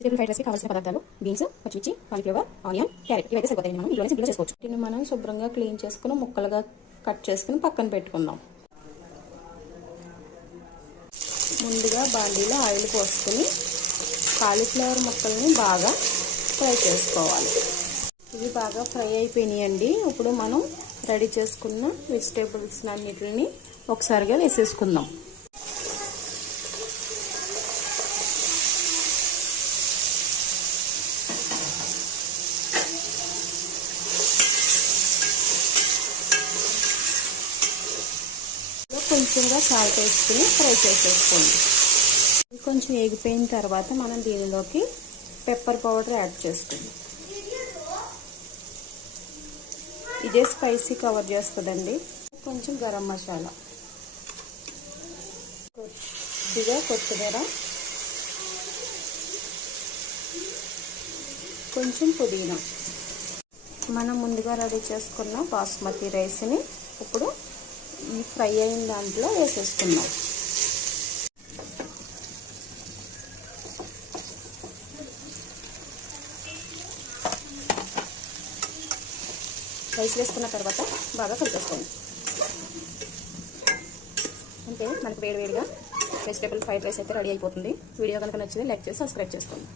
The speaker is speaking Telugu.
వెజిటేబుల్ ఫ్రైడ్ రైస్కి కావాల్సిన పదార్థాలు బీన్స్, పచ్చిమిర్చి, కాలీఫ్లవర్, ఆనియన్, క్యారెట్ ఇవైతే సరిపోతాయి. మనం ఇంట్లోనే సింపుల్గా చేసుకోవచ్చు. దీన్ని మనం శుభ్రంగా క్లీన్ చేసుకుని ముక్కలుగా కట్ చేసుకుని పక్కన పెట్టుకుందాం. ముందుగా బాండీలో ఆయిల్ పోసుకుని కాలీఫ్లవర్ ముక్కల్ని బాగా ఫ్రై చేసుకోవాలి. ఇవి బాగా ఫ్రై అయిపోయినాయండి. ఇప్పుడు మనం రెడీ చేసుకున్న వెజిటేబుల్స్ అన్నిటిని ఒకసారిగా వేసేసుకుందాం. కొంచెంగా సాల్ట్ వేసుకుని ఫ్రై చేసేసుకోండి. కొంచెం ఎగిపోయిన తర్వాత మనం దీనిలోకి పెప్పర్ పౌడర్ యాడ్ చేసుకుందాం. ఇదే స్పైసీ కవర్ చేస్తుందండి. కొంచెం గరం మసాలా, కొద్దిగా కొత్తిమీర, కొంచెం పుదీనా. మనం ముందుగా రెడీ చేసుకున్న బాస్మతి రైస్ని ఇప్పుడు ఈ ఫ్రై అయిన దాంట్లో వేసేసుకున్నాం. రైస్ వేసుకున్న తర్వాత బాగా కలిపేసుకోండి. అంటే మనకు వేడివేడిగా వెజిటేబుల్ ఫ్రైడ్ రైస్ అయితే రెడీ అయిపోతుంది. వీడియో కనుక నచ్చితే లైక్ చేసి సబ్స్క్రైబ్ చేసుకోండి.